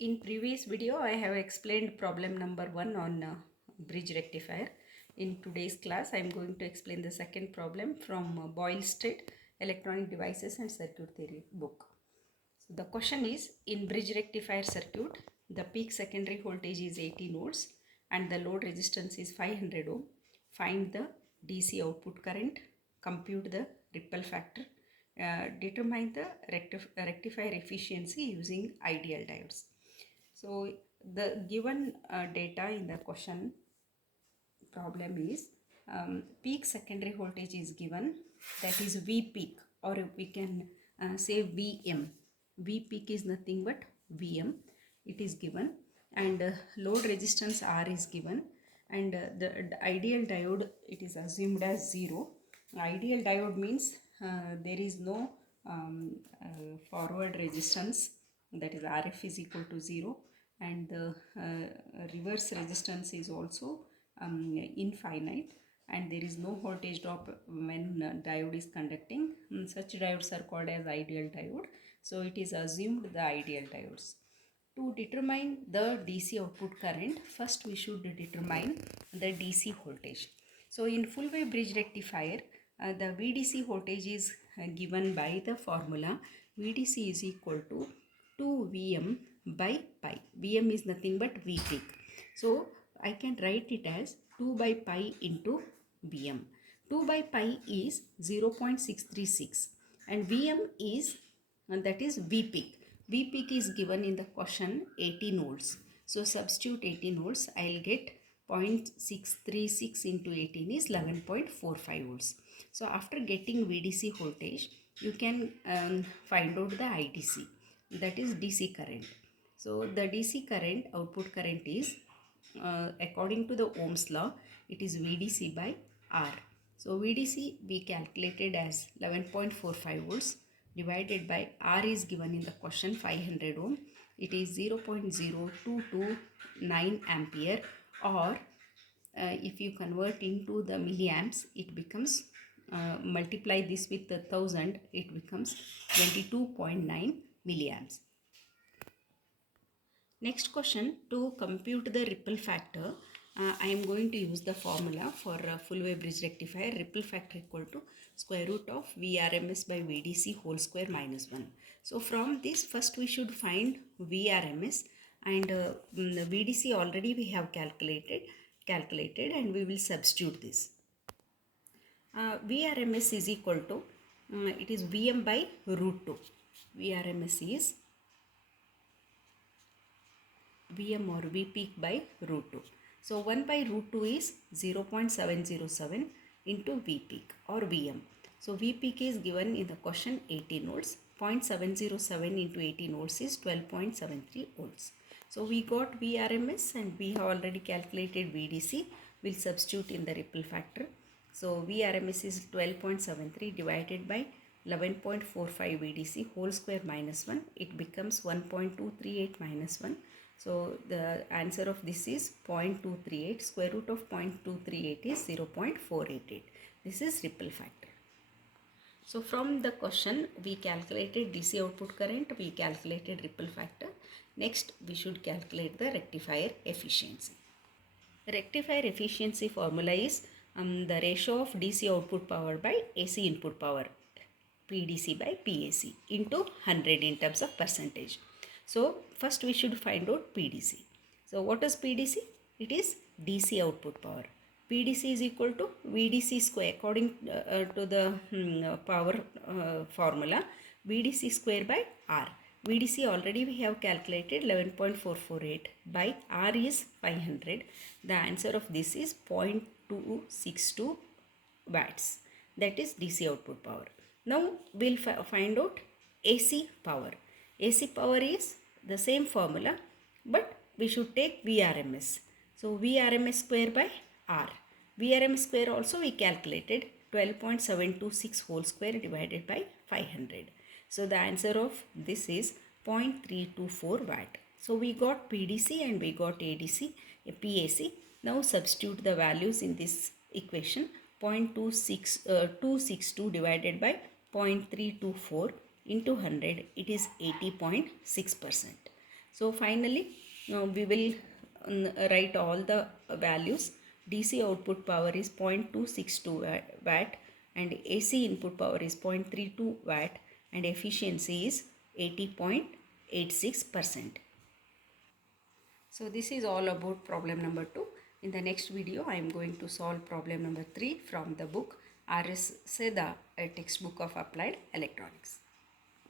In previous video, I have explained problem number 1 on bridge rectifier. In today's class, I am going to explain the second problem from Boyle Street Electronic Devices and Circuit Theory book. So the question is, in bridge rectifier circuit, the peak secondary voltage is 80 volts and the load resistance is 500 ohm. Find the DC output current, compute the ripple factor, determine the rectifier efficiency using ideal diodes. So the given data in the question problem is peak secondary voltage is given, that is V peak, or we can say VM. V peak is nothing but VM. It is given, and load resistance R is given, and the ideal diode, it is assumed as 0. Ideal diode means there is no forward resistance, that is RF is equal to 0, and the reverse resistance is also infinite, and there is no voltage drop when diode is conducting. Such diodes are called as ideal diode. So it is assumed the ideal diodes. To determine the DC output current, first we should determine the DC voltage. So in full wave bridge rectifier, the VDC voltage is given by the formula VDC is equal to 2Vm by pi. Vm is nothing but V peak. So I can write it as 2 by pi into Vm. 2 by pi is 0.636 and Vm is, that is V peak. V peak is given in the question 18 volts. So substitute 18 volts, I will get 0.636 into 18 is 11.45 volts. So after getting VDC voltage, you can find out the IDC, that is DC current. So the DC current, output current is, according to the Ohm's law, it is VDC by R. So VDC we calculated as 11.45 volts divided by R is given in the question 500 ohm. It is 0.0229 ampere, or if you convert into the milliamps, it becomes, multiply this with the 1000, it becomes 22.9 milliamps. Next question, to compute the ripple factor, I am going to use the formula for full wave bridge rectifier. Ripple factor equal to square root of Vrms by Vdc whole square minus 1. So from this, first we should find Vrms, and Vdc already we have calculated, and we will substitute this. Vrms is equal to, it is Vm by root 2. Vrms is Vm or V peak by root 2. So 1 by root 2 is 0.707 into V peak or Vm. So V peak is given in the question 18 volts. 0.707 into 18 volts is 12.73 volts. So we got Vrms and we have already calculated VDC. We'll substitute in the ripple factor. So Vrms is 12.73 divided by 11.45 VDC whole square minus 1. It becomes 1.238 minus 1. So the answer of this is 0.238. Square root of 0.238 is 0.488. This is ripple factor. So from the question, we calculated DC output current, we calculated ripple factor. Next, we should calculate the rectifier efficiency. Rectifier efficiency formula is the ratio of DC output power by AC input power, PDC by PAC, into 100 in terms of percentage. So first we should find out PDC. So what is PDC? It is DC output power. PDC is equal to VDC square, according to the power formula, VDC square by R. VDC already we have calculated 11.448 by R is 500. The answer of this is 0.262 watts. That is DC output power. Now we'll find out AC power. AC power is the same formula, but we should take Vrms. So Vrms square by R. Vrms square also we calculated 12.726 whole square divided by 500. So the answer of this is 0.324 watt. So we got PDC and we got ADC, PAC. Now substitute the values in this equation. 0.262 divided by 0.324 into 100, it is 80.6%. So finally, we will write all the values. DC output power is 0.262 watt and AC input power is 0.32 watt and efficiency is 80.86%. So this is all about problem number 2. In the next video, I am going to solve problem number 3 from the book R.S. Seda, a textbook of applied electronics.